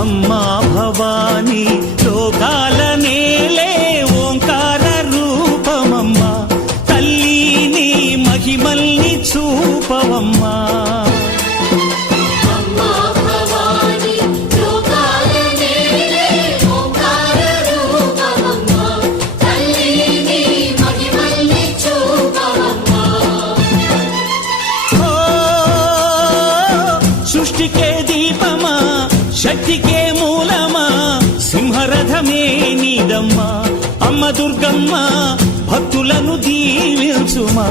అమ్మా భవానీ లోకాల నేలే ఓంకార రూపమమ్మా తల్లి మహిమల్ని చూపవమ్మా సృష్టికే దీపమా శక్తికే మూలమా సింహరథమే నీదమ్మా అమ్మ దుర్గమ్మ భక్తులను దీవించుమా